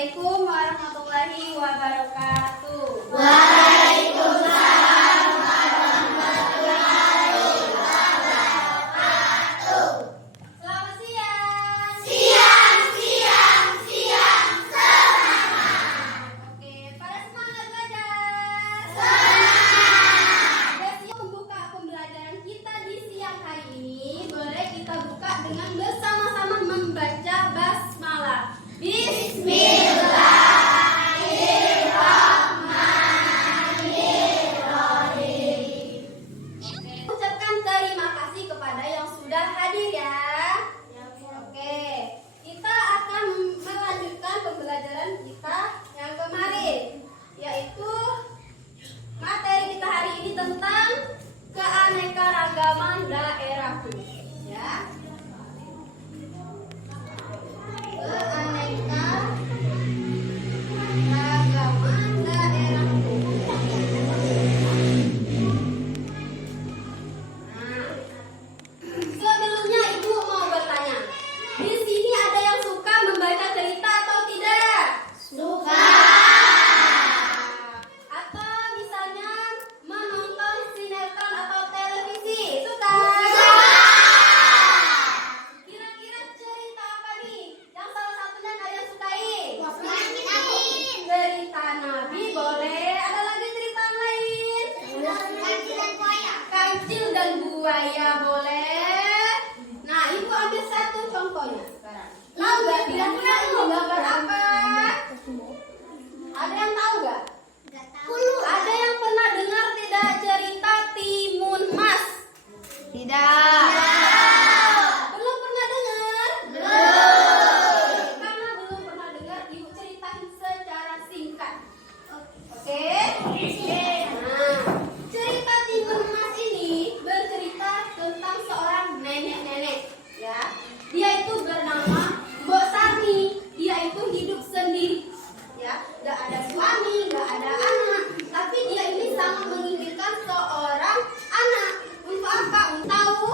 Assalamualaikum warahmatullahi wabarakatuh. Waalaikumsalam warahmatullahi wabarakatuh. Selamat siang. Siang, siang, siang, semangat. Oke, pada semangat belajar. Semangat. Sudah siap membuka pembelajaran kita di siang hari ini. Boleh kita buka dengan bersama-sama membaca basmalah. Bismillahirrahmanirrahim. Ucapkan terima kasih kepada yang sudah hadir ya. Oke, kita akan melanjutkan pembelajaran kita yang kemarin, yaitu materi kita hari ini tentang keanekaragaman daerahku. Ya. Keanekaragaman daerahku. Nah, sebelumnya Ibu mau bertanya, di sini ada yang suka membaca cerita atau tidak? Suka. Atau misalnya menonton sinetron atau televisi? Suka? Kira-kira cerita apa nih yang salah satunya kalian sukai? Cerita Nabi boleh. Ada lagi cerita lain? Kancil dan buaya boleh. Nah, Ibu ambil satu contohnya sekarang. Tahu nggak kira-kira ini gambar apa? Ada yang tahu nggak? Ada yang pernah dengar tidak cerita Timun Mas? Tidak. Belum pernah dengar? Karena belum pernah dengar, Ibu ceritain secara singkat. Oke? Nah, cerita Timun Mas ini bercerita tentang seorang nenek-nenek, ya. Dia itu bernama Mbok Sarni. Dia itu hidup sendiri, ya. Gak ada suami, gak ada anak. Tapi dia ini sangat menginginkan seorang anak. Untuk apa? Untuk tahu?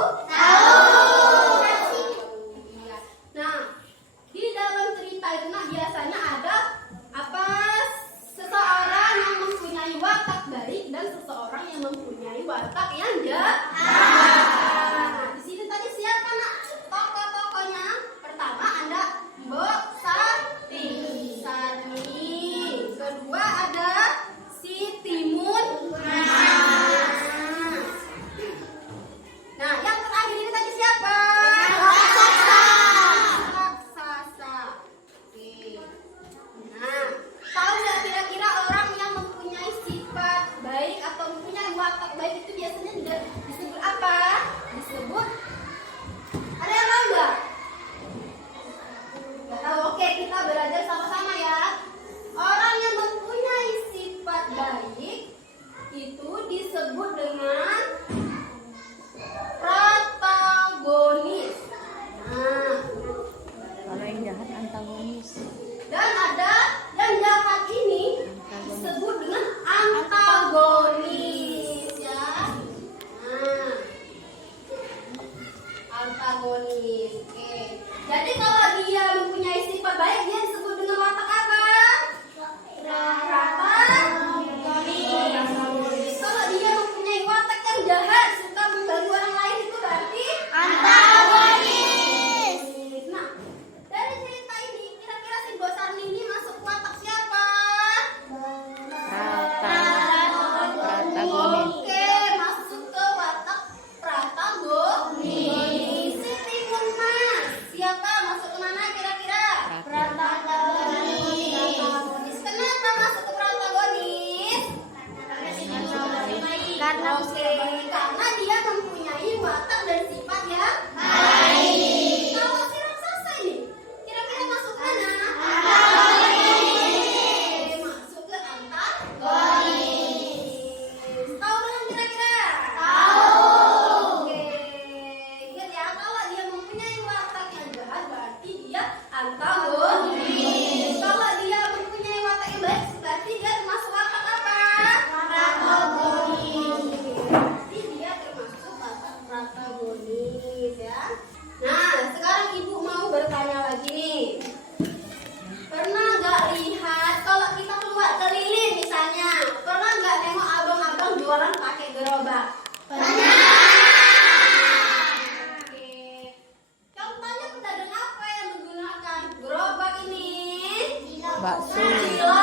Iya. Nah, di dalam cerita itu biasanya ada apa? Seseorang yang mempunyai watak baik dan seseorang yang mempunyai watak yang jahat. Nah, di sini tadi siapa nak tokoh-tokohnya? Pertama ada Mbok Sarni. Kedua ada si Timun Mas. Nah, yang terakhir ini tadi siapa? Raksasa. Oke. Nah, tahu nggak kira-kira orang yang mempunyai sifat baik atau mempunyai watak baik itu biasanya disebut apa? Disebut, ada yang tahu nggak? Nggak tahu. Oke, kita belajar sama-sama ya. Orang yang mempunyai sifat baik itu disebut dengan protagonis. Nah, Kalau yang jahat antagonis. dan ada yang jahat ini disebut dengan antagonis, ya. Nah, antagonis. Oke. Jadi kalau dia mempunyai sifat baik, dia disebut dengan watak apa? Protagonis. Kalau dia mempunyai watak yang jahat, suka mengganggu orang lain, itu berarti Antagonis. Nah, dari cerita ini kira-kira si Mbok Sarni ini Bakso. Trio